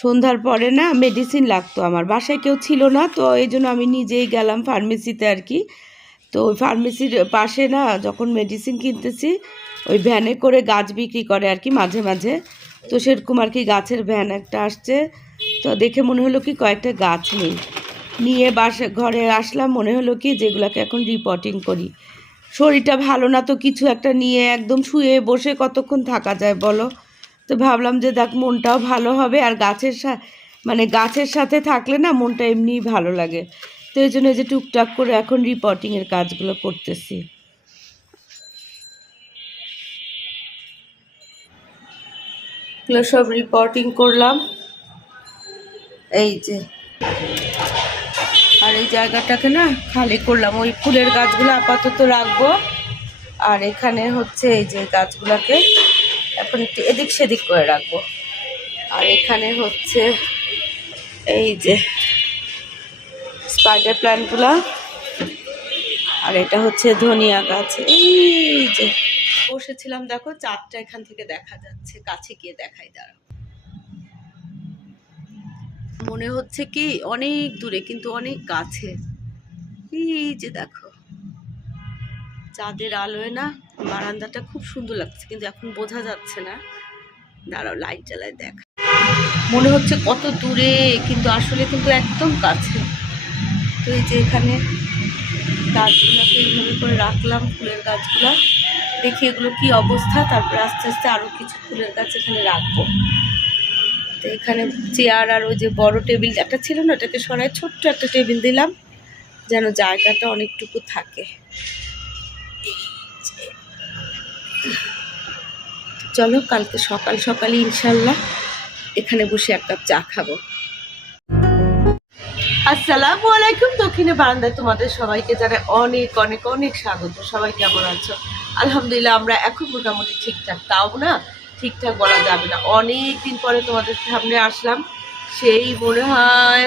সন্ধ্যার পরে না মেডিসিন লাগতো আমার। বাসায় কেউ ছিল না, তো এই জন্য আমি নিজেই গেলাম ফার্মেসিতে আর কি। তো ওই ফার্মেসির পাশে না যখন মেডিসিন কিনতেছি, ওই ভ্যানে করে গাছ বিক্রি করে আর কি মাঝে মাঝে। তো সেরকম আর কি গাছের ভ্যান একটা আসছে। তো দেখে মনে হলো কি কয়েকটা গাছ নেই। নিয়ে বাসা ঘরে আসলাম, মনে হলো কি যেগুলোকে এখন রিপোর্টিং করি। শরীরটা ভালো না তো কিছু একটা নিয়ে একদম শুয়ে বসে কতক্ষণ থাকা যায় বলো? তো ভাবলাম যে দেখ, মনটাও ভালো হবে আর গাছের মানে গাছের সাথে থাকলে না মনটা এমনিই ভালো লাগে। তো এই জন্য যে টুকটাক করে এখন রিপোর্টিংয়ের কাজগুলো করতেছি। এগুলো সব রিপোর্টিং করলাম। এই যে। আর এই জায়গাটাকে না খালি করলাম। ওই ফুলের গাছগুলো আপাতত রাখব। আর এখানে হচ্ছে এই যে গাছগুলোকে এখন একটু এদিক সেদিক করে রাখব। আর এখানে হচ্ছে এই যে স্পাইডার প্ল্যান্টগুলা আর এটা হচ্ছে ধনিয়া গাছ। এই যে বসেছিলাম, দেখো চাঁদটা এখান থেকে দেখা যাচ্ছে। কাছে গিয়ে দেখাই, দাঁড়াও। মনে হচ্ছে কি অনেক দূরে, কিন্তু অনেক কাছে। এই যে দেখো। চাঁদের আলোয় না বারান্দাটা খুব সুন্দর লাগছে, কিন্তু এখন বোঝা যাচ্ছে না। দাঁড়াও লাইট জ্বালায় দেখ। মনে হচ্ছে কত দূরে, কিন্তু আসলে কিন্তু একদম কাছে। তো এই যে এখানে গাছগুলোকে এইভাবে করে রাখলাম, ফুলের গাছগুলো। দেখি এগুলো কি অবস্থা, তারপরে আস্তে আস্তে আরও কিছু ফুলের গাছ এখানে রাখব। তো এখানে চেয়ার আর ওই যে বড় টেবিল, একটা ছিল না, ওটাকে সরাই ছোট্ট একটা টেবিল দিলাম, যেন জায়গাটা অনেকটুকু থাকে। চলো কালকে সকাল সকালে ইনশাল্লাহ এখানে বসে এক কাপ চা খাব। আসসালামু আলাইকুম, দক্ষিণে বারান্দায় তোমাদের সবাইকে জানাই অনেক অনেক অনেক স্বাগত। সবাই কেমন আছো? আলহামদুলিল্লাহ, আমরা এখন মোটামুটি ঠিকঠাক। তাও না ঠিকঠাক বলা যাবে না। অনেক দিন পরে তোমাদের সামনে আসলাম। সেই মনে হয়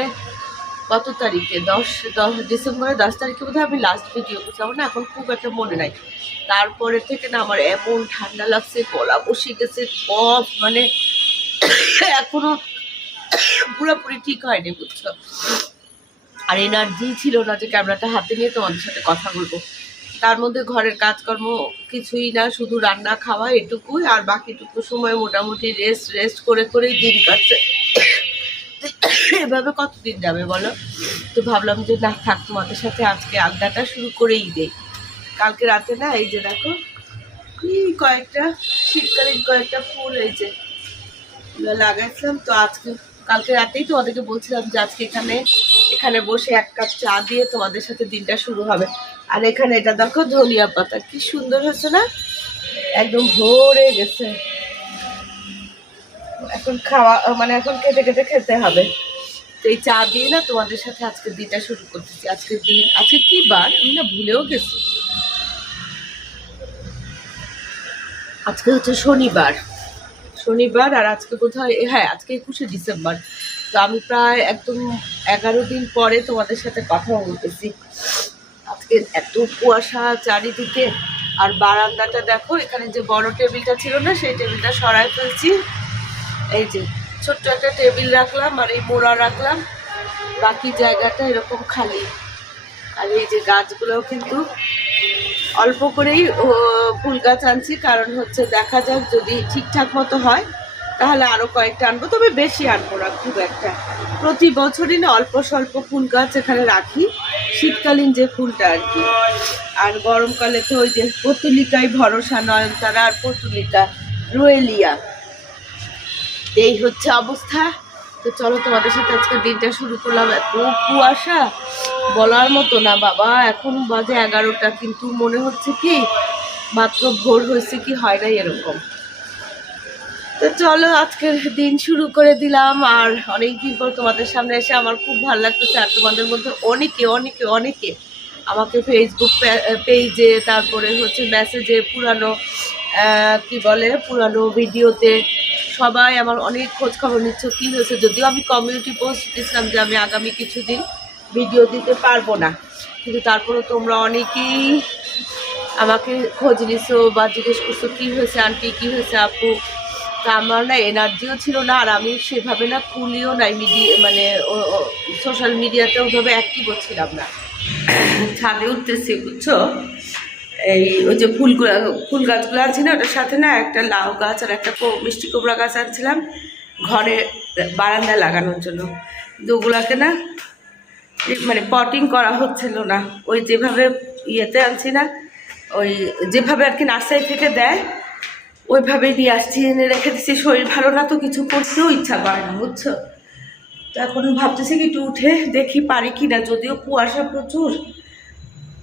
কত তারিখে? দশ দশ ডিসেম্বরের দশ তারিখে বোধহয় আমি লাস্ট ভিডিও করছি। আমার না এখন খুব একটা মনে নাই। তারপরে থেকে না আমার এমন ঠান্ডা লাগছে, গলা বসে গেছে কফ মানে এখনও পুরোপুরি ঠিক হয়নি, বুঝছ? আর এনার্জি ছিল না যে ক্যামেরাটা হাতে নিয়ে তোমাদের সাথে কথা বলব। তার মধ্যে ঘরের কাজকর্ম কিছুই না, শুধু রান্না খাওয়া এটুকুই, আর বাকিটুকু সময় মোটামুটি রেস্ট রেস্ট করে, করেই দিন কাটছে। এভাবে কতদিন যাবে বলো? তো ভাবলাম যে না, থাক, তোমাদের সাথে আজকে আড্ডাটা শুরু করেই দেই। কালকে রাতে না, এই যে দেখো কয়েকটা, শীতকালীন কয়েকটা ফুল এই যে লাগাইছিলাম। তো আজকে, কালকে রাতেই তোমাদেরকে বলছিলাম যে আজকে এখানে এখানে বসে এক কাপ চা দিয়ে তোমাদের সাথে দিনটা শুরু হবে। আর এখানে এটা দেখো, ধনিয়া পাতা, কি সুন্দর হয়েছে না? একদম ভরে গেছে। এখন খাওয়া মানে এখন কেটে কেটে খেতে হবে। তো এই চা দিয়ে না তোমাদের সাথে আজকে দিনটা শুরু করতেছি। আজকের দিন আজকে কি বার? আমি না ভুলেও গেছি। আজকে হচ্ছে শনিবার। শনিবার আর আজকে বোধহয় হ্যাঁ আজকে একুশে ডিসেম্বর। তো আমি প্রায় একদম এগারো দিন পরে তোমাদের সাথে কথা বলতেছি। আজকে এত কুয়াশা চারিদিকে। আর বারান্দাটা দেখো, এখানে যে বড় টেবিলটা ছিল না, সেই টেবিলটা সরাই ফেলছি। এই যে ছোট্ট একটা টেবিল রাখলাম আর এই মোড়া রাখলাম। বাকি জায়গাটা এরকম খালি। আর এই যে গাছগুলোও কিন্তু অল্প করেই ফুল গাছ আনছি, কারণ হচ্ছে দেখা যাক যদি ঠিকঠাক মতো হয়, তাহলে আরও কয়েকটা আনব। তবে বেশি আনব না, খুব একটা। প্রতি বছরই না অল্প স্বল্প ফুল গাছ এখানে রাখি, শীতকালীন যে ফুলটা আর কি। আর গরমকালে তো ওই যে পতুলিকাই ভরসা নয়নতারা আর পতুলিকা, রোয়েলিয়া। এই হচ্ছে অবস্থা। তো চলো তোমাদের সাথে আজকে দিনটা শুরু করলাম। এত কুয়াশা, বলার মতো না বাবা। এখন বাজে এগারোটা, কিন্তু মনে হচ্ছে কি, মাত্র ভোর হয়েছে কি, হয় না এরকম। তো চলো আজকের দিন শুরু করে দিলাম। আর অনেক দিন পর তোমাদের সামনে এসে আমার খুব ভালো লাগতেছে। আর তোমাদের মধ্যে অনেকে অনেকে অনেকে আমাকে ফেসবুক পেজে, তারপরে হচ্ছে মেসেজে পুরানো কি বলে, পুরানো ভিডিওতে সবাই আমার অনেক খোঁজ খবর নিচ্ছ, কী হয়েছে? যদিও আমি কমিউনিটি পোস্ট দিয়েছিলাম যে আমি আগামী কিছুদিন ভিডিও দিতে পারব না। কিন্তু তারপরেও তোমরা অনেকেই আমাকে খোঁজ নিছো বা জিজ্ঞেস করছ, কী হয়েছে আন্টি? কী হয়েছে আপু? তা আমার না এনার্জিও ছিল না, আর আমি সেভাবে না কুলিও নাই মিডিয়া মানে সোশ্যাল মিডিয়াতে ওভাবে অ্যাক্টিভও ছিলাম না। ছাদে উঠতেছি, বুঝছ? এই, ওই যে ফুলগুলো ফুল গাছগুলো আছে না, ওটার সাথে না একটা লাউ গাছ আর একটা মিষ্টি কুমড়া গাছ আনছিলাম, ঘরে বারান্দায় লাগানোর জন্য। ওগুলাকে না মানে পটিং করা হচ্ছিল না। ওই যেভাবে ইয়েতে আনছি না, ওই যেভাবে আর কি নার্সারি থেকে দেয়, ওইভাবে নিয়ে আসছি, এনে রেখে দিচ্ছি শরীর ভালো না তো কিছু করতেও ইচ্ছা করে না, বুঝছ? তো এখন ভাবতেছি কি একটু উঠে দেখি পারি কি না যদিও কুয়াশা প্রচুর।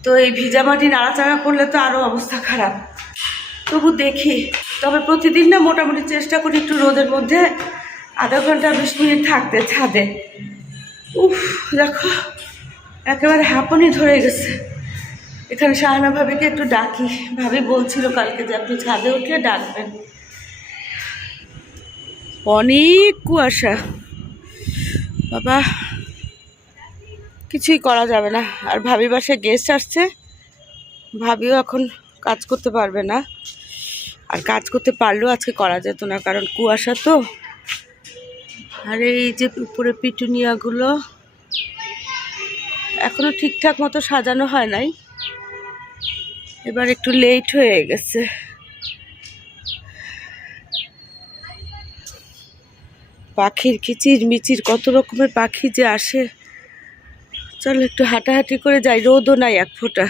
তো এই ভিজা মাটি নাড়াচাড়া করলে তো আরও অবস্থা খারাপ। তবু দেখি। তবে প্রতিদিন না মোটামুটি চেষ্টা করি একটু রোদের মধ্যে আধা ঘণ্টা, বিশ মিনিট থাকতে ছাদে। উফ, দেখো, একেবারে হাঁপানি ধরে গেছে। এখানে শাহানা ভাবিকে একটু ডাকি। ভাবি বলছিল কালকে যে আপনি ছাদে উঠে ডাকবেন। অনেক কুয়াশা। বাবা কিছুই করা যাবে না। আর ভাবি বাসায় গেস্ট আসছে। ভাবিও এখন কাজ করতে পারবে না। আর কাজ করতে পারলেও আজকে করা যেত না, কারণ কুয়াশা তো। আর এই যে উপরে পিটুনিয়াগুলো, এখনও ঠিকঠাক মতো সাজানো হয় নাই। এবার একটু লেট হয়ে গেছে। পাখির কিচির মিচির কত রকমের পাখি যে আসে। চলো একটু হাঁটাহাঁটি করে যাই, রোদও নাই এক ফোঁটা।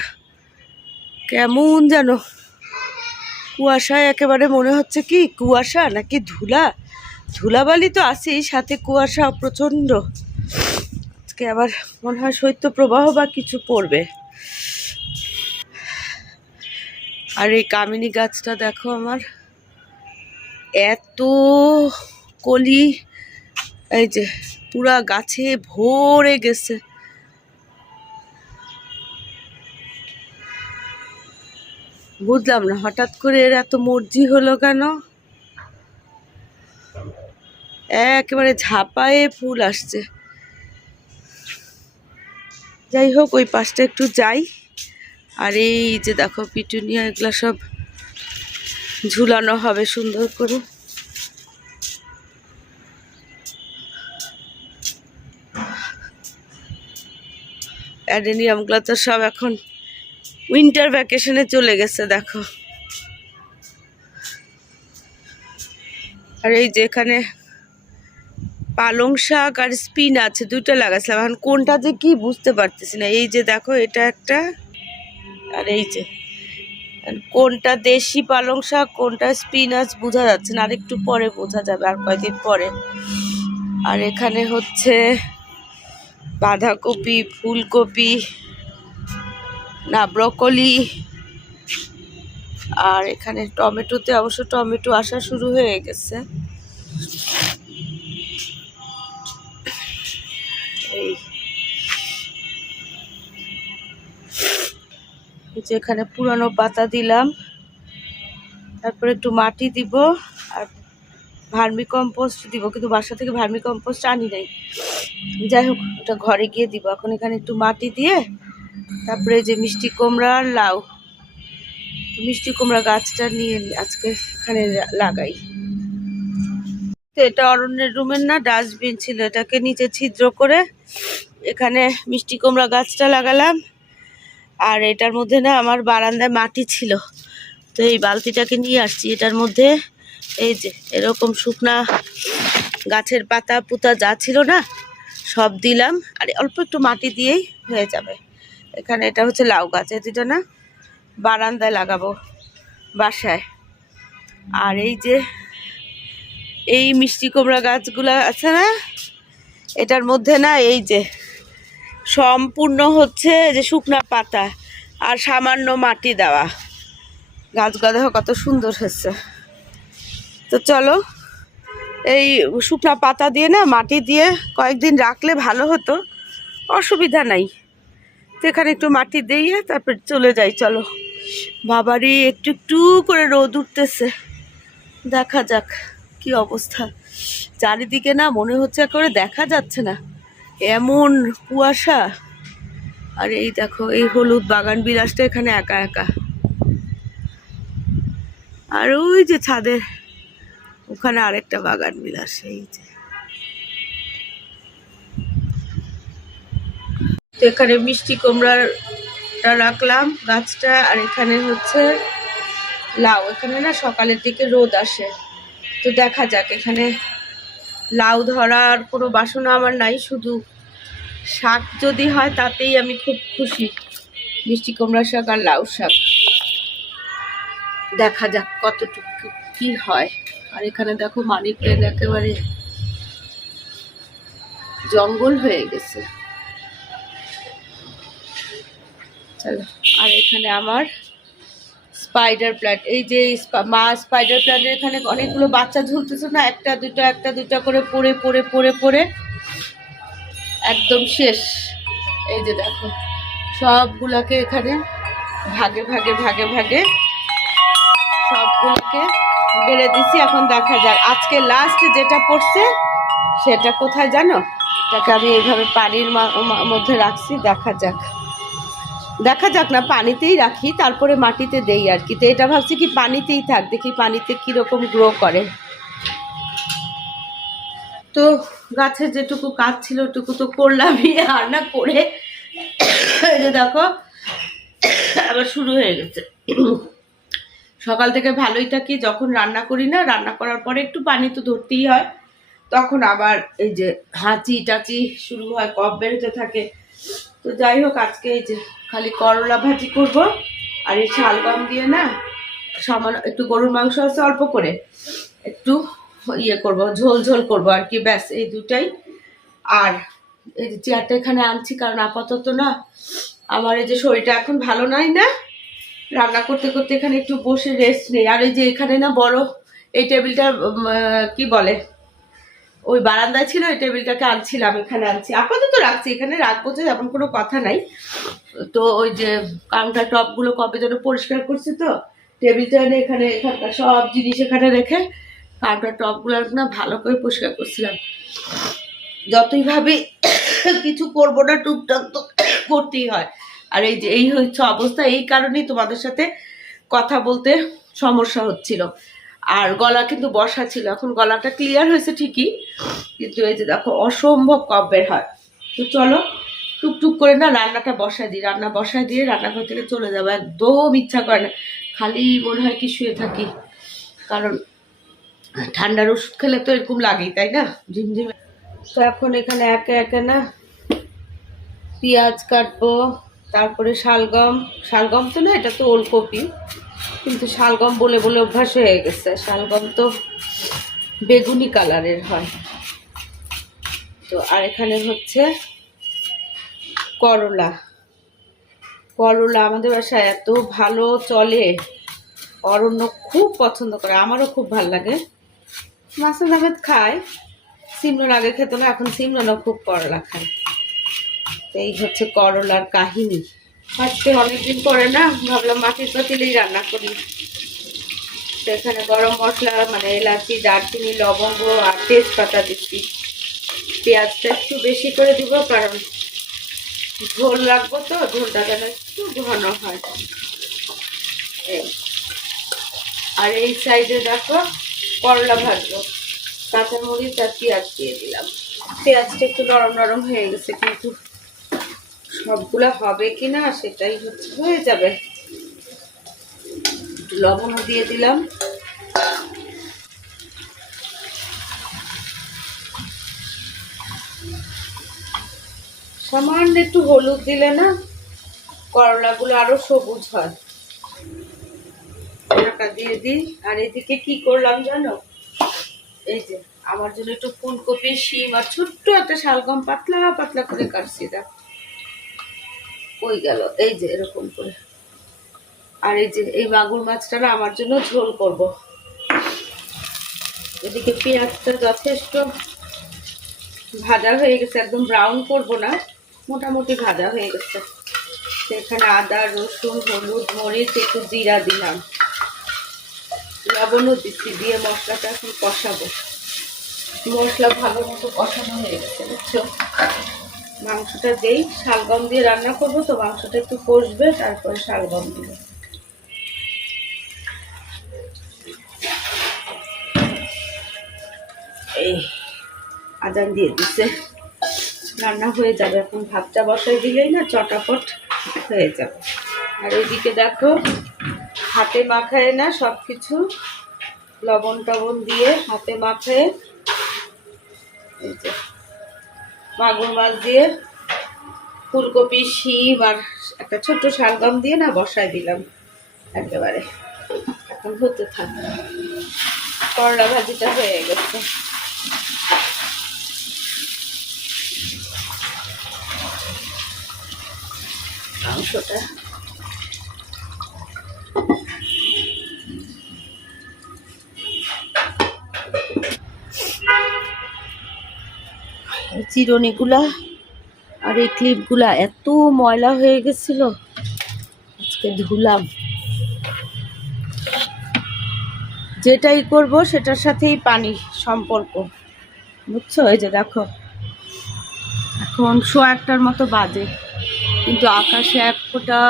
কেমন যেন। কুয়াশায় একেবারে মনে হচ্ছে কি, কুয়াশা নাকি ধুলা? ধুলাবালি তো আছেই, সাথে কুয়াশা প্রচণ্ড। আজকে আবার মনে হয় শৈত্য প্রবাহ বা কিছু পড়বে। আর এই কামিনী গাছটা দেখো আমার। এত কলি, এই যে পুরা গাছে ভরে গেছে। বুঝলাম না, হঠাৎ করে এর এত মর্জি হলো কেন? একেবারে ঝাপায়ে ফুল আসছে। যাই হোক, ওই পাশটা একটু যাই। আর এই যে দেখো, পিটুনিয়া, এগুলা সব ঝুলানো হবে সুন্দর করে। অ্যাডেনিয়ামগুলো তো সব এখন উইন্টার ভ্যাকেশনে চলে গেছে, দেখো। আর এই যে এখানে পালং শাক আর স্পিন আছে, দুটো লাগাইছিলাম এখন কোনটা যে কি বুঝতে পারতেছি না। এই যে দেখো, এটা একটা, আর এই যে কোনটা দেশি পালং শাক, কোনটা স্পিনাচ বোঝা যাচ্ছে না। আর একটু পরে বোঝা যাবে, আর কয়দিন পরে। আর এখানে হচ্ছে বাঁধাকপি, ফুলকপি না ব্রকলি আর এখানে টমেটোতে অবশ্য টমেটো আসা শুরু হয়ে গেছে। যে এখানে পুরানো পাতা দিলাম। তারপরে একটু মাটি দিব আর ভার্মি কম্পোস্ট দিব, কিন্তু বাসা থেকে ভার্মি কম্পোস্ট আনি নাই। যাই হোক, ওটা ঘরে গিয়ে দিব। এখন এখানে একটু মাটি দিয়ে তারপরে যে মিষ্টি কুমড়া আর লাউ। মিষ্টি কুমড়া গাছটা নিয়ে আজকে এখানে লাগাই। তো এটা অরণ্যের রুমের না, ডাস্টবিন ছিল। এটাকে নিচে ছিদ্র করে এখানে মিষ্টি কুমড়া গাছটা লাগালাম। আর এটার মধ্যে না আমার বারান্দায় মাটি ছিল। তো এই বালতিটাকে নিয়ে আসছি। এটার মধ্যে এই যে এরকম শুকনা গাছের পাতা পুতা যা ছিল না, সব দিলাম। আর অল্প একটু মাটি দিয়েই হয়ে যাবে। এখানে এটা হচ্ছে লাউ গাছ, এই দুটো না বারান্দায় লাগাবো বাসায়। আর এই যে এই মিষ্টি কুমড়া গাছগুলো আছে না, এটার মধ্যে না এই যে সম্পূর্ণ হচ্ছে যে শুকনা পাতা আর সামান্য মাটি দেওয়া। গাছগুলো দেখো কত সুন্দর হচ্ছে তো চলো, এই শুকনা পাতা দিয়ে না মাটি দিয়ে কয়েকদিন রাখলে ভালো হতো, অসুবিধা নাই। তো এখানে একটু মাটি দিয়ে তারপর চলে যাই, চলো। বাবারই একটু একটু করে রোদ উঠতেছে। দেখা যাক কি অবস্থা। চারিদিকে না মনে হচ্ছে করে দেখা যাচ্ছে না। এমন কুয়াশা। আর এই দেখো, এই হলুদ বাগান বিলাসটা এখানে একা একা। আর ওই যে ছাদে ওখানে আরেকটা বাগান বিলাস, এই যে। তো এখানে মিষ্টি কুমড়াটা রাখলাম গাছটা, আর এখানে হচ্ছে লাউ। এখানে না সকালের দিকে রোদ আসে। তো দেখা যাক, এখানে লাউ ধরার কোনো বাসনা আমার নাই, শুধু শাক যদি হয় তাতেই আমি খুব খুশি। মিষ্টি কুমড়া শাক আর লাউ শাক। দেখা যাক কতটুকু কি হয়। আর এখানে দেখো মানি প্লেন একেবারে জঙ্গল হয়ে গেছে। চলো। আর এখানে আমার স্পাইডার প্ল্যান্ট এই যে মা স্পাইডার প্ল্যান্টের এখানে অনেকগুলো বাচ্চা ঝুলতেছে না, একটা, দুটো একটা, দুটো করে পড়ে পড়ে পড়ে পড়ে। একদম শেষ। এই যে দেখো, সবগুলোকে এখানে ভাগে ভাগে ভাগে ভাগে সবগুলোকে বেড়ে দিছি। এখন দেখা যাক, আজকে লাস্ট যেটা পড়ছে সেটা কোথায় জানো? এটাকে আমি এইভাবে পানির মধ্যে রাখছি, দেখা যাক। দেখা যাক না, পানিতেই রাখি, তারপরে মাটিতে দেই আর কি। তো এটা ভাবছি কি পানিতেই থাক, দেখি পানিতে কীরকম গ্রো করে। তো গাছের যেটুকু কাজ ছিল ওটুকু তো করলামই, আর না করে। দেখো, আবার শুরু হয়ে গেছে। সকাল থেকে ভালোই থাকি, যখন রান্না করি না, রান্না করার পরে একটু পানি তো ধরতেই হয়। তখন আবার এই যে হাঁচি টাচি শুরু হয়, কফ বেরোতে থাকে। তো যাই হোক, আজকে এই যে খালি করলা ভাজি করব, আর এই শালগম দিয়ে না সামান্য একটু গরুর মাংস আছে অল্প করে একটু ইয়ে করব, ঝোল ঝোল করব আর কি, ব্যাস এই দুটাই। আর এই যে চেয়ারটা এখানে আনছি, কারণ আপাতত না আমার এই যে শরীরটা এখন ভালো নাই না। রান্না করতে করতে এখানে একটু বসে রেস্ট নেই। আর এই যে এখানে না বড় এই টেবিলটা কি বলে? ওই বারান্দায় ছিল, ওই টেবিলটাকে আনছিলাম, এখানে আনছি। আপাতত রাখছি, এখানে রাখব তো এমন কোনো কথা নাই। তো ওই যে কাউন্টার টপগুলো কবে যেন পরিষ্কার করছি তো, টেবিলটা এনে এখানে, এখানকার সব জিনিস এখানে রেখে কাউন্টার টপগুলো না ভালো করে পরিষ্কার করছিলাম। যতই ভাবি কিছু করব না, টুকটাক তো করতেই হয়। আর এই যে, এই হচ্ছে অবস্থা, এই কারণেই তোমাদের সাথে কথা বলতে সমস্যা হচ্ছিল। আর গলা কিন্তু বসা ছিল। এখন গলাটা ক্লিয়ার হয়েছে ঠিকই। কিন্তু এই যে দেখো, অসম্ভব কফ বের হয়। তো চলো, টুকটুক করে না রান্নাটা বসায় দিই। রান্না বসায় দিয়ে রান্নাঘর থেকে চলে যাব। একদম ইচ্ছা করে না। খালি মনে হয় কি শুয়ে থাকি। কারণ ঠান্ডার ওষুধ খেলে তো এরকম লাগেই, তাই না? ঝিমঝিমে। তো এখন এখানে একে একে না পেঁয়াজ কাটবো, তারপরে শালগম। শালগম তো না, এটা তো ওলকপি। কিন্তু শালগম বলে বলে অভ্যাস হয়ে গেছে। শালগম তো বেগুনি কালারের হয়। তো আর এখানে হচ্ছে করলা। করলা আমাদের বাসায় এত ভালো চলে। অরণ্য খুব পছন্দ করে, আমারও খুব ভালো লাগে। মাসুদ আহমেদ খায়, সিমরন আগে খেত না, এখন সিমরনও খুব করলা খায়। তো এই হচ্ছে করলার কাহিনী। আজকে অনেকদিন পরে না, ভাবলাম মাটির পাতিলেই রান্না করি। এখানে গরম মশলা মানে এলাচি, দারচিনি, লবঙ্গ আর তেজপাতা দিচ্ছি। পেঁয়াজটা একটু বেশি করে দিব, কারণ ঝোল লাগবো তো, ঝোলটা যেন একটু ঘন হয়। আর এই সাইডে দেখো, করলা ভাজবো। কাঁচামরিচ আর পেঁয়াজ দিয়ে দিলাম। পেঁয়াজটা একটু নরম নরম হয়ে গেছে কিন্তু। সবগুলা হবে কি না সেটাই হচ্ছে, হয়ে যাবে। লবণও দিয়ে দিলাম। সামান্য একটু হলুদ দিলে না করলাগুলো আরও সবুজ হয়। ঢাকা দিয়ে দিই। আর এদিকে কি করলাম জানো? এই যে, আমার জন্য একটু ফুলকপি শিম আর ছোট্ট একটা শালগম পাতলা পাতলা করে কাটছি, দেখ। ওই গেল। এই যে এরকম করে। আর এই যে এই মাগুর মাছটা না আমার জন্য ঝোল করব। এদিকে পেঁয়াজটা যথেষ্ট ভাজা হয়ে গেছে, একদম ব্রাউন করব না, মোটামুটি ভাজা হয়ে গেছে। তো এখানে আদা, রসুন, হলুদ, মরিচ, একটু জিরা দিলাম। লবণও দিচ্ছি, দিয়ে মশলাটা এখন কষাবো। মশলা ভালো মতো কষানো হয়ে গেছে, বুঝছ? মাংসটা দেই শালগম দিয়ে রান্না করব, তো মাংসটা একটু কষবে, তারপরে শালগম দিব। এই আজান দিয়ে দিছে। রান্না হয়ে যাবে, এখন ভাতটা বসাই দিলেই না চটাপট হয়ে যাবে। আর ওইদিকে দেখো, হাতে মাখায় না সব কিছু লবণ টবণ দিয়ে হাতে মাখায়। এই যে। মাগুর মাছ দিয়ে, ফুলকপি, শিম আর একটা ছোট্ট শালগম দিয়ে না বসায় দিলাম একেবারে। এখন হতে থাক। করলা ভাজিটা হয়ে গেছে। মাংসটা চিরুনিগুলা আর এই ক্লিপগুলা এত ময়লা হয়ে গেছিল। আজকে ধুলাম। যেটাই করব সেটার সাথেই পানি সম্পর্ক। বুঝছ? এই যে দেখো। এখন শো একটার মতো বাজে। কিন্তু আকাশে এক ফোঁটা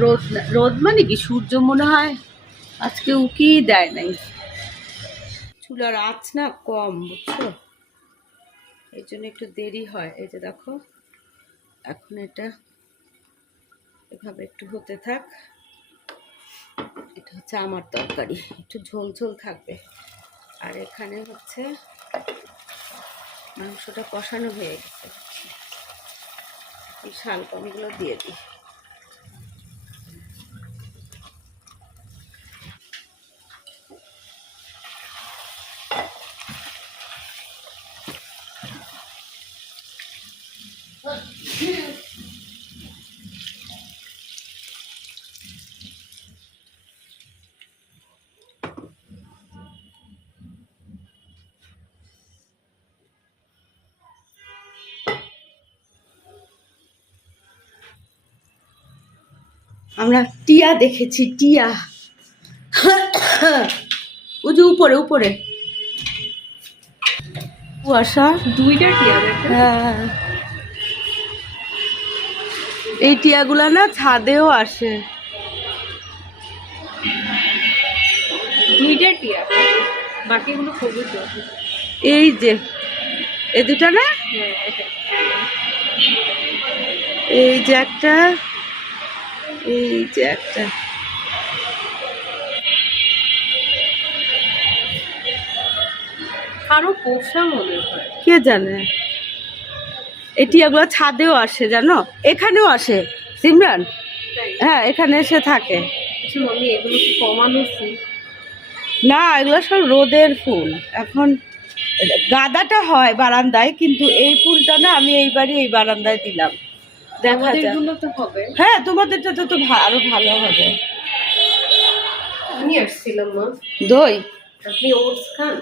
রোদ রোদ মানে কি? সূর্য মনে হয় আজকে উকি দেয় নাই। চুলার আঁচ না কম, বুঝছ? এই জন্য একটু দেরি হয়। এই যে দেখো, এখন এটা এভাবে একটু হতে থাক। এটা হচ্ছে আমার তরকারি, একটু ঝোল ঝোল থাকবে। আর এখানে হচ্ছে মাংসটা কষানো হয়ে গেছে। এই শালকমগুলো দিয়ে দিই। আমরা টিয়া দেখেছি টিয়া। ওই যে উপরে উপরে। কুয়াশা দুইটা টিয়া হ্যাঁ। এই টিয়াগুলা না ছাদেও আসে। দুইটা টিয়া। বাকিগুলো খুবই এই যে এই দুটা না? হ্যাঁ এই যে একটা। এই যে একটা। আরও পোষা মনে হয়। কে জানে? এটি এগুলো ছাদেও আসে জানো? এখানেও আসে। সিমরান? হ্যাঁ এখানে এসে থাকে। আচ্ছা মামি এগুলো কমানো ফুল না এগুলো সব রোদের ফুল। এখন গাঁদাটা হয় বারান্দায় কিন্তু এই ফুলটা না আমি এইবারই এই বারান্দায় দিলাম। দেখা যাক হ্যাঁ তোমাদেরটা তো তো আরও ভালো হবে। নিয়ে আসছিলাম মা। দই? আপনি ওটস খান?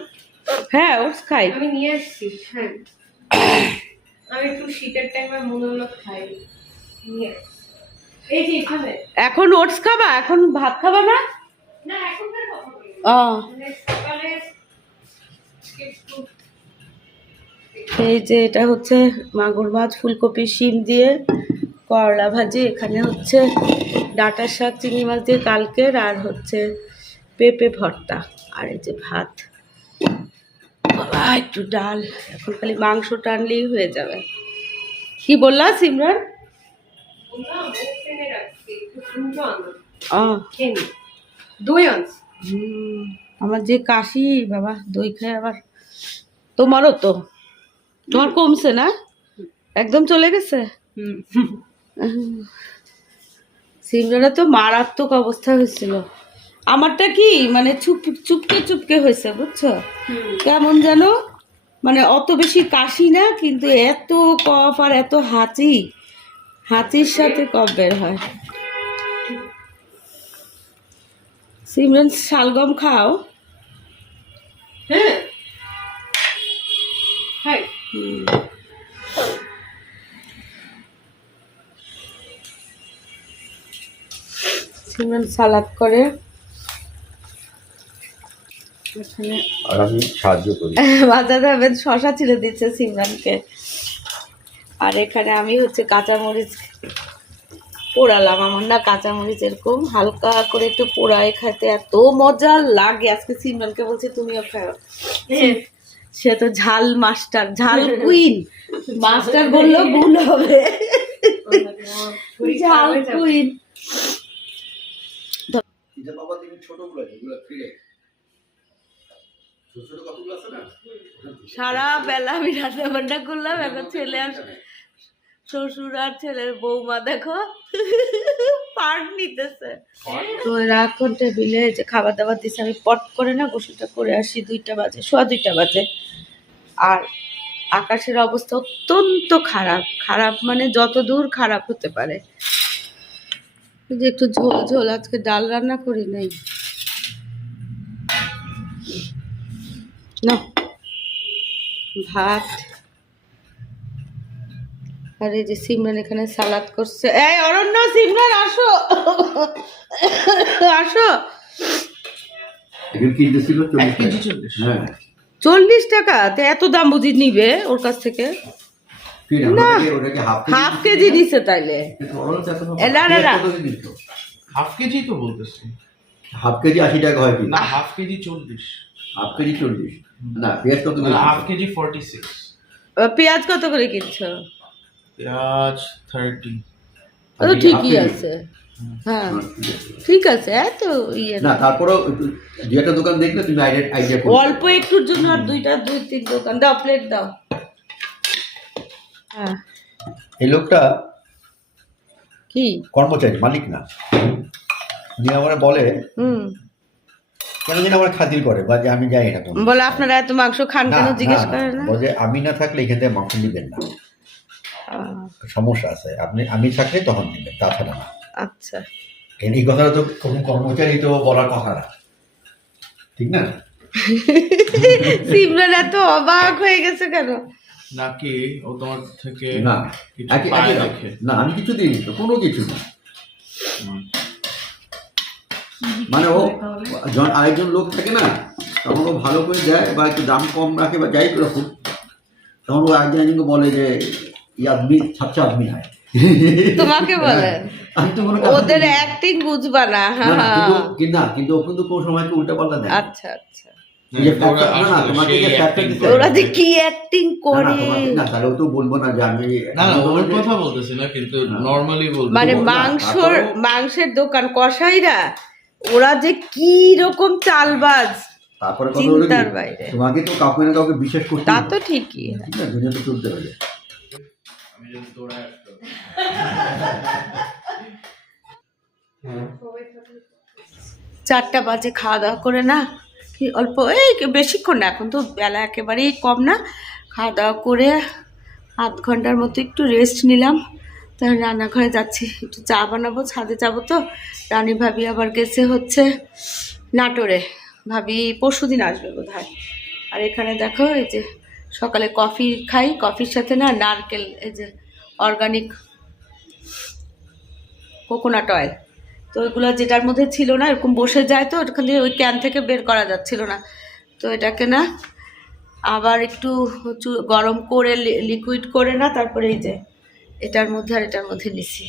হ্যাঁ ওটস খাই। আমি নিয়ে আসছি হ্যাঁ। আমি একটু শীতের টাইমে খাই। নিয়ে এই যে এখানে। এখন ওটস খাবা? এখন ভাত খাবা না? এখন। ও। মানে সকালে এই যে এটা হচ্ছে মাগুর মাছ ফুলকপি শিম দিয়ে করলা ভাজি। এখানে হচ্ছে ডাঁটার শাক চিংড়ি মাছ দিয়ে কালকের আর হচ্ছে পেঁপে ভর্তা। আর এই যে ভাত। বাবা একটু ডাল। এখন খালি মাংস টানলেই হয়ে যাবে। কি বললা সিমরান? আমার যে কাশি বাবা দই খায় আবার। তোমারও তো। তোমার কমছে না? একদম চলে গেছে? হুম। তো মারাত্মক অবস্থা হয়েছিল। আমারটা কি? মানে চুপ চুপকে চুপকে হয়েছে বুঝছ? কেমন যেন? মানে অত বেশি কাশি না কিন্তু এত কফ আর এত হাঁচি। হাঁচির সাথে কফ বের হয়। সিমরান শালগম খাও। হ্যাঁ। সিমরান সালাদ করে। এখানে আর আমি সাহায্য করি। শশা ছিলে দিচ্ছে সিমরানকে। আর এখানে আমি হচ্ছে কাঁচামরিচ পোড়ালাম। আমার না কাঁচামরিচ এরকম হালকা করে একটু পোড়ায় খেতে এত মজা লাগে। আজকে সিমরানকে বলছে তুমিও খাও। সে তো ঝাল মাস্টার ঝাল কুইন। মাস্টার বললেও ভুল হবে। ঝাল কুইন। এটা বাবা তুমি ছোটগুলো যেগুলো ফিরে। সারা বেলা আমি রান্না বান্না করলাম এখন ছেলে আর শ্বশুর আর ছেলের বৌমা দেখো পার্ট নিতেছে। তো এরা এখন টেবিলে যে খাবার দাবার দিচ্ছে আমি পট করে না গোসলটা করে আসি দুইটা বাজে সোয়া দুইটা বাজে। আর আকাশের অবস্থা অত্যন্ত খারাপ খারাপ মানে যত দূর খারাপ হতে পারে। যে একটু ঝোল ঝোল আজকে ডাল রান্না করি নাই। না ভাত। আর এই যে সিমরান এখানে সালাদ করছে। এই অরণ্য সিমরান আসো। আসো। চল্লিশ হ্যাঁ। টাকা? তো এত দাম বুঝি নিবে ওর কাছ থেকে? না। হাফ হাফ কেজি দিছে তাইলে। এ না, না, না। হাফ কেজি তো বলতেছি। হাফ কেজি আশি টাকা হয় কি না হাফ কেজি চল্লিশ। হাফ কেজি চল্লিশ। না পেঁয়াজ কত করে হাফ কেজি ফর্টি সিক্স পেঁয়াজ কত করে কিনছো? পেঁয়াজ থার্টি ও ঠিকই আছে। হ্যাঁ। ঠিক আছে এত ইয়ে না তারপরেও একটু দু একটা দোকান দেখলে তুমি আইডিয়া আইডিয়া অল্প একটুর জন্য আর দুইটা দুই তিন দোকান। দাও প্লেট দাও। এই লোকটা কি? কর্মচারী মালিক না। উনি আমার বলে কেন যেন আমার খাতির করে বা যে আমি যাই না বলে আপনারা এত মাংস খান কেন জিজ্ঞেস না, করে না? বলে আমি না থাকলে এখান থেকে মাংস দিবেন না। সমস্যা আছে। আপনি আমি থাকলে তখন দিবেন তাছাড়া না। আচ্ছা। এই কথাটা তো কোনো কর্মচারী তো বলার কথা না। ঠিক না? সিমরান এত অবাক হয়ে গেছে কেন? নাকি ও তোমার থেকে না একই- একই- দেখে না আমি কিছু দিইনি তো কোনো কিছু না। মানে ও যখন আরেকজন লোক থাকে না তখন ও ভালো করে দেয় বা একটু দাম কম রাখে বা যাই রকম তখন ও একজন একজনকে বলে যে ই আদমি ছাচ্চা আদমি হয়। তোমাকে বলে? আমি তো মনে ওদের অ্যাক্টিং বুঝবা না হ্যাঁ কিন্তু কি- না কিন্তু ও কিন্তু কোনো সময় উল্টা পাল্টা দেয়। আচ্ছা আচ্ছা। ওরা factor- না, না, আসলে তোমাকে সেই যে factor acting দিতে করে। ওরা যে কি অ্যাক্টিং না, না, করে? না তাহলে তো বলব না যে আমি না না ওর কথা বলতেছি না কিন্তু হ্যাঁ। মানে মাংসর মাংসের দোকান কসাইরা ওরা যে কি রকম চালবাজ তারপরে চিন্তার বাইরে। তোমাকে তো কাউকে না কাউকে বিশ্বাস করতে তা তো ঠিকই। ঠিক না দুনিয়া তো চলতে হবে। আমি যদি তোরা চারটা বাজে খাওয়া দাওয়া করে না? কি অল্প, এই বেশিক্ষণ না, এখন তো বেলা একেবারেই কম না। খাওয়া দাওয়া করে আধ ঘণ্টার মতো একটু রেস্ট নিলাম। তাই রান্নাঘরে যাচ্ছি, একটু চা বানাবো, ছাদে যাব তো। রানী ভাবি আবার গেছে হচ্ছে নাটোরে। ভাবি পরশু দিন আসবে বোধ হয় আর এখানে দেখো, এই যে সকালে কফি খাই, কফির সাথে না নারকেল, এই যে অর্গানিক কোকোনাট অয়েল তো ওইগুলো যেটার মধ্যে ছিল না, এরকম বসে যায় তো থেকে ওই ক্যান থেকে বের করা যাচ্ছিল না। তো এটাকে না আবার একটু গরম করে লিকুইড করে না, তারপরে এই যে এটার মধ্যে আর এটার মধ্যে নিছি।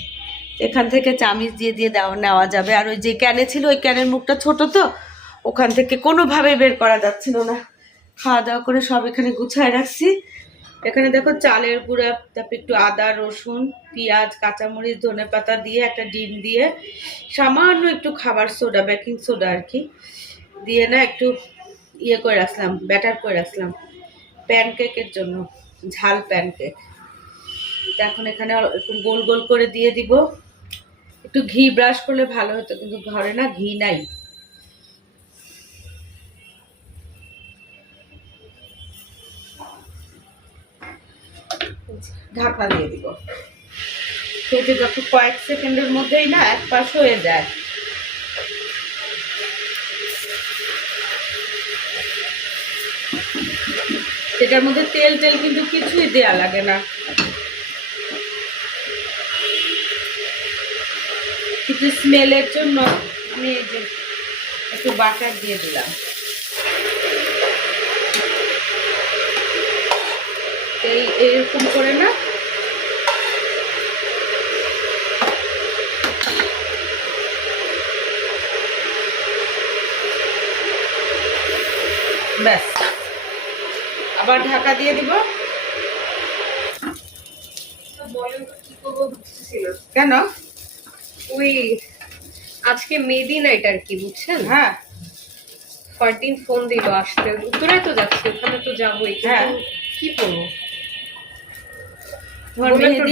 এখান থেকে চামিচ দিয়ে দিয়ে দেওয়া, নেওয়া যাবে। আর ওই যে ক্যানে ছিল, ওই ক্যানের মুখটা ছোট তো, ওখান থেকে কোনোভাবে বের করা যাচ্ছিল না। খাওয়া দাওয়া করে সব এখানে গুছায় রাখছি। এখানে দেখো চালের গুঁড়া, তারপর একটু আদা, রসুন, পেঁয়াজ, কাঁচামরিচ, ধনে পাতা দিয়ে একটা ডিম দিয়ে সামান্য একটু খাবার সোডা, বেকিং সোডা আর কি, দিয়ে না একটু ইয়ে করে রাখলাম ব্যাটার করে রাখলাম প্যানকেকের জন্য, ঝাল প্যানকেক এখন এখানে একটু গোল গোল করে দিয়ে দিব। একটু ঘি ব্রাশ করলে ভালো হতো, কিন্তু ঘরে না ঘি নাই। ঢাকা দিয়ে দিব। খেতে যখন কয়েক সেকেন্ডের মধ্যেই না এক পাশ হয়ে যায়। সেটার মধ্যে তেল টেল কিন্তু কিছুই দেয়া লাগে না। কিছু স্মেলের জন্য আমি এই যে একটু বাটার দিয়ে দিলাম। এই এরকম করে না। ব্যাস। আবার ঢাকা দিয়ে দিব। কেন? ওই আজকে মেদি নাইট আর কি বুঝছেন? হ্যাঁ। ফরদিন ফোন দিল আসতে। উত্তরে তো যাচ্ছে ওখানে তো যাবোই হ্যাঁ। কি করব?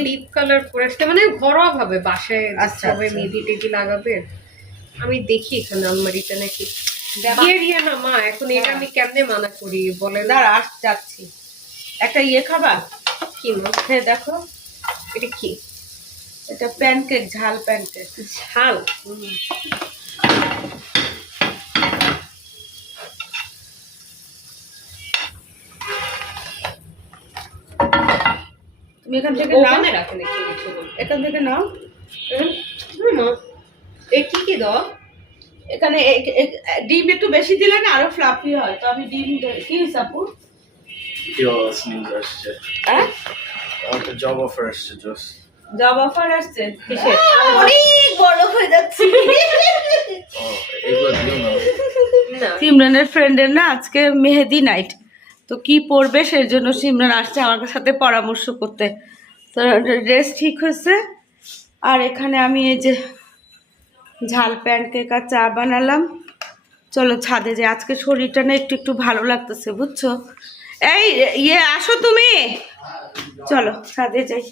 ডিপ কালার করে আসতে মানে ঘরোয়া ভাবে বাসায় আচ্ছা, সবাই আচ্ছা। মেহেদি টেদি লাগাবে। আমি দেখি এখানে আলমারিতে নাকি। বিয়ের ইয়ে না মা এখন এটা হ্যাঁ। আমি কেমনে মানা করি বলেন দাঁড়া আস যাচ্ছি। একটা ইয়ে খাবা কি মা? হ্যাঁ দেখো। এটা কি? এটা প্যানকেক ঝাল প্যানকেক ঝাল? তুমি এখান থেকে নাও। রাখেন একটু এখান থেকে নাও। মা। এ কি কি দাও? এখানে ডিম একটু বেশি দিলে না আরও ফ্লাফি হয়। তো আমি ডিম দে- কি আসছে হ্যাঁ? একটা জব অফার আসছে জাস্ট জব অফার আসছে? কিসের? অনেক বড় হয়ে যাচ্ছে। না। সিমরানের ফ্রেন্ডের না আজকে মেহেদি নাইট তো কি পরবে সেই জন্য সিমরান আসছে আমার সাথে পরামর্শ করতে। তো ড্রেস ঠিক হয়েছে। আর এখানে আমি এই যে ঝাল প্যানকেক আর চা বানালাম। চলো ছাদে যে আজকে শরীরটা না একটু একটু ভালো লাগতেছে, বুঝছ? এই ইয়ে আসো তুমি। চলো ছাদে যাই।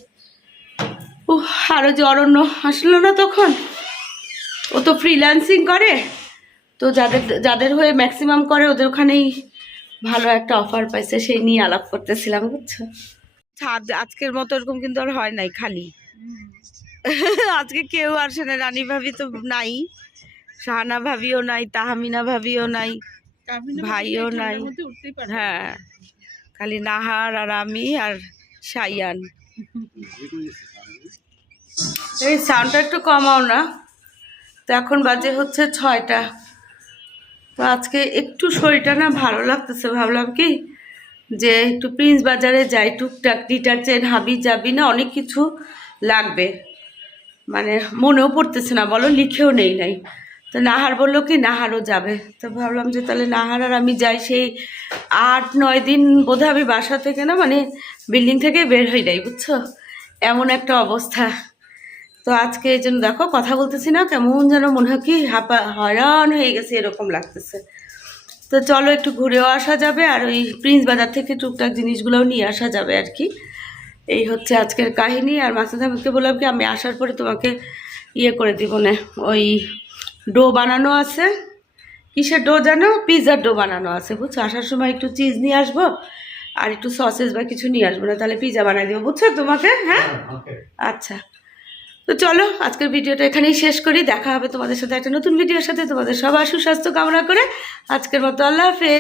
ও আরও যে অরণ্য আসলো না তখন? ও তো ফ্রিল্যান্সিং করে। তো যাদের যাদের হয়ে ম্যাক্সিমাম করে ওদের ওখানেই ভালো একটা অফার পাইছে সেই নিয়ে আলাপ করতেছিলাম বুঝছ? ছাদ আজকের মতো এরকম কিন্তু আর হয় নাই খালি। আজকে কেউ আসে না রানী ভাবি তো নাই শাহানা ভাবিও নাই তাহামিনা ভাবিও নাই ভাইও নাই। হ্যাঁ খালি নাহার আর আমি আর সাইয়ান। এই সাউন্ডটা একটু কমাও না। তো এখন বাজে হচ্ছে ছয়টা। তো আজকে একটু শরীরটা না ভালো লাগতেছে। ভাবলাম কি যে একটু প্রিন্স বাজারে যাই, টুকটাক ডিটারজেন্ট হাবি যাবি না অনেক কিছু লাগবে। মানে মনেও পড়তেছে না, বলো লিখেও নেই নাই। তো নাহার বলল কি, নাহারও যাবে। তো ভাবলাম যে তাহলে নাহার আর আমি যাই সেই আট, নয় দিন বোধহয় আমি বাসা থেকে না মানে বিল্ডিং থেকে বের হয়ে যাই বুঝছ? এমন একটা অবস্থা। তো আজকে এই জন্য দেখো কথা বলতেছি না কেমন যেন মনে হয় কি হাঁপা হয়রান হয়ে গেছে এরকম লাগতেছে। তো চলো একটু ঘুরেও আসা যাবে আর ওই প্রিন্স বাজার থেকে টুকটাক জিনিসগুলোও নিয়ে আসা যাবে আর কি। এই হচ্ছে আজকের কাহিনী আর মাসুদ আহমেদকে বললাম কি আমি আসার পরে তোমাকে ইয়ে করে দিব না ওই ডো বানানো আছে। কিসের ডো জানো? পিৎজার ডো বানানো আছে বুঝছ? আসার সময় একটু চিজ নিয়ে আসব আর একটু সসেস বা কিছু নিয়ে আসব না তাহলে পিৎজা বানাই দেবো বুঝছ তোমাকে? হ্যাঁ? আচ্ছা। তো চলো, আজকের ভিডিওটা এখানেই শেষ করি। দেখা হবে তোমাদের সাথে একটা নতুন ভিডিওর সাথে। তোমাদের সবার সুস্বাস্থ্য কামনা করে আজকের মতো আল্লাহ হাফেজ।